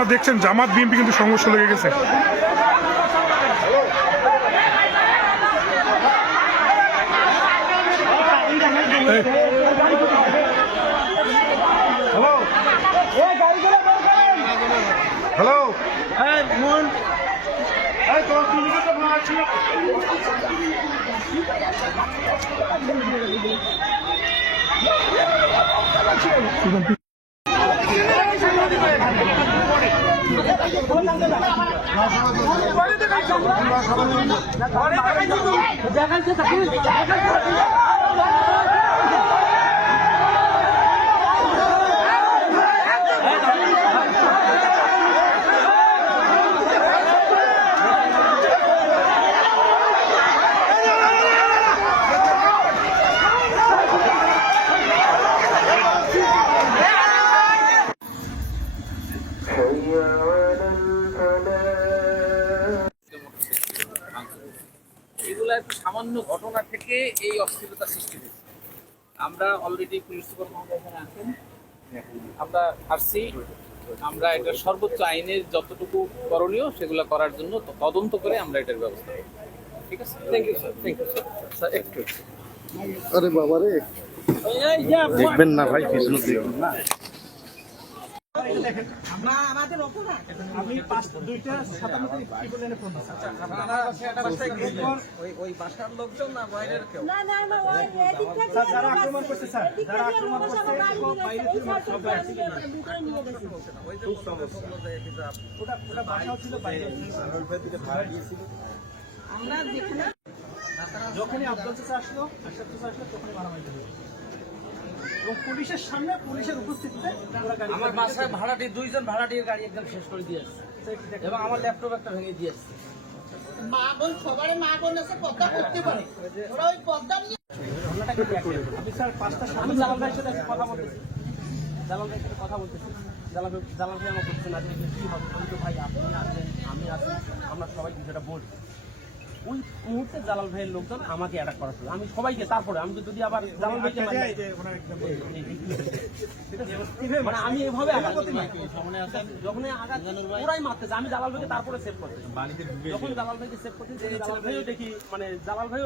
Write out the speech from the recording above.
আপনারা দেখছেন জামাত বিএনপি কিন্তু সংঘর্ষ লেগে গেছে। হ্যালো এগুলো একটা সামান্য ঘটনা থেকে এই অস্থিরতা সৃষ্টি হয়েছে। আমরা অলরেডি পুলিশ সুপার মহোদয় এখানে আছেন, আমরা আসছি। আমরা এটা সর্বোচ্চ আইনের যতটুকু করণীয় সেগুলো করার জন্য তদন্ত করে আমরা এটার ব্যবস্থা করব। ঠিক আছে, thank you sir, thank you sir. Sir একটু আরে বাবা রে, দেখবেন না ভাই, পিছনে দেখবেন না। ওই বাসার লোকজন না বাইরের কেউ? যারা আক্রমণ করছে স্যার, যারা আক্রমণ করছে ওটা বাসাও ছিল, বাইরে যখনই আফজাল চাচা আসলো, আশরাফ চাচা আসলো, তখনই মারামারি হলো। এবং পুলিশের সামনে, পুলিশের উপস্থিতিতে আমার বাসায় ভাড়াটি, দুইজন ভাড়াটির গাড়ি একদম শেষ করে দিয়ে আসছে এবং আমার ল্যাপটপ একটা ভেঙে দিয়ে আসছে। মা বোন সবারই মা বোন আছে, পদ্মা করতে পারে, ওরা ওই পদ্মা নিয়ে আমি স্যার 5টা সামনে জালাল ভাইয়ের সাথে কথা বলতেছি, জালাল ভাইয়ের সাথে কথা বলতেছি। জালাল ভাই আমার বলছেন আজকে কি হবে, আমি তো ভাই আপনি আছেন, আমি আছি, আমরা সবাই বিষয়টা বলছি। ওই মুহূর্তে জালাল ভাইয়ের লোকজন আমাকে অ্যাটাক করা ছিল, আমি সবাইকে, তারপরে আমি তো যদি আবার জালাল ভাইকে মানে আমি এভাবে আঘাত করতে যখন আঘাত ওরাই মারতেছে, আমি জালাল ভাইকে তারপরে সেভ করতেছি। যখন জালাল ভাইকে সেভ করতেছি, জালাল ভাইও দেখি মানে জালাল ভাই